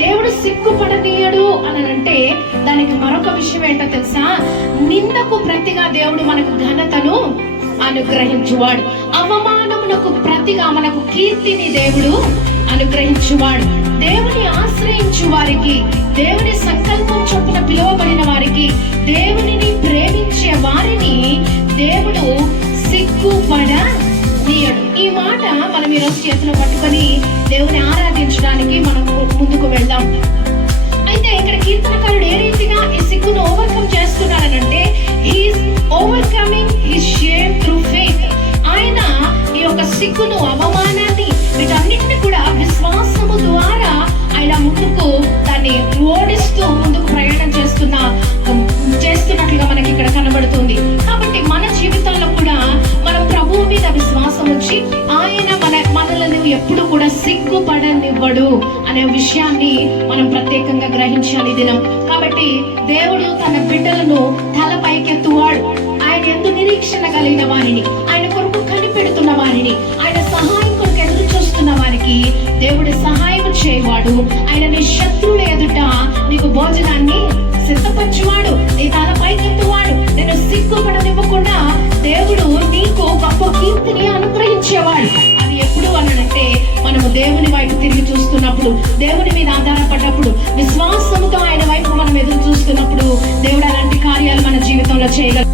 దేవుడు సిగ్గుపడనీయడు అని అంటే దానికి మరొక విషయం ఏంటో తెలుసా? నిందకు ప్రతిగా దేవుడు మనకు ఘనతను అనుగ్రహించువాడు, అవమానమునకు ప్రతిగా మనకు కీర్తిని దేవుడు అనుగ్రహించువాడు. దేవుని ఆశ్రయించు వారికి, దేవుని సంకల్పం చొప్పున పిలువబడిన వారికి, దేవునిని ప్రేమించే వారిని దేవుడు సిగ్గుపడనీయడు. ఈ మాట మనం ఈరోజు చేతిలో పట్టుకొని దేవుని ఆరాధించడానికి మనం ముందుకు వెళ్దాం. అయితే ఇక్కడ కీర్తనకారుడు ఏ రీతిగా ఈ సిగ్గును ఓవర్కమ్ చేస్తున్నాడనంటే, he is overcoming his shame through faith. ఆయన ఈ యొక్క సిగ్గును, అవమానాన్ని, వీటన్నిటిని కూడా విశ్వాసము ద్వారా ఆయన ముందుకు దాన్ని ఓడిస్తూ ముందుకు ప్రయాణం చేస్తున్నట్లుగా మనకి ఇక్కడ కనబడుతుంది. కాబట్టి మన జీవితంలో కూడా మనం ప్రభువు మీద విశ్వాసం ఉంచి ఆయన మనలను ఎప్పుడు కూడా సిగ్గుపడనివ్వడు అనే విషయాన్ని మనం ప్రత్యేకంగా గ్రహించాలి దినం. కాబట్టి దేవుడు తన బిడ్డలను తల పైకెత్తువాడు. ఆయన ఎందు నిరీక్షణ కలిగిన వారిని, ఆయన కొరకు కనిపెడుతున్న వారిని, ఆయన సహాయం కొరకు ఎదురు చూస్తున్న వారికి దేవుడు సహాయం చేయవాడు. ఆయన నీ శత్రువుల ఎదుట నీకు భోజనాన్ని సిద్ధపరచువాడు, నీ తల పైకెత్తువాడు. నేను సిగ్గుపడనివ్వకుండా దేవుడు నీకు గొప్ప కీర్తిని అనుగ్రహించేవాడు. అది ఎప్పుడు అనంటే మనము దేవుని వైపు తిరిగి చూస్తున్నప్పుడు, దేవుని మీద ఆధారపడ్డప్పుడు, విశ్వాసముతో ఆయన వైపు మనం ఎదురు చూస్తున్నప్పుడు దేవుడు అలాంటి కార్యాలు మన జీవితంలో చేయగలరు.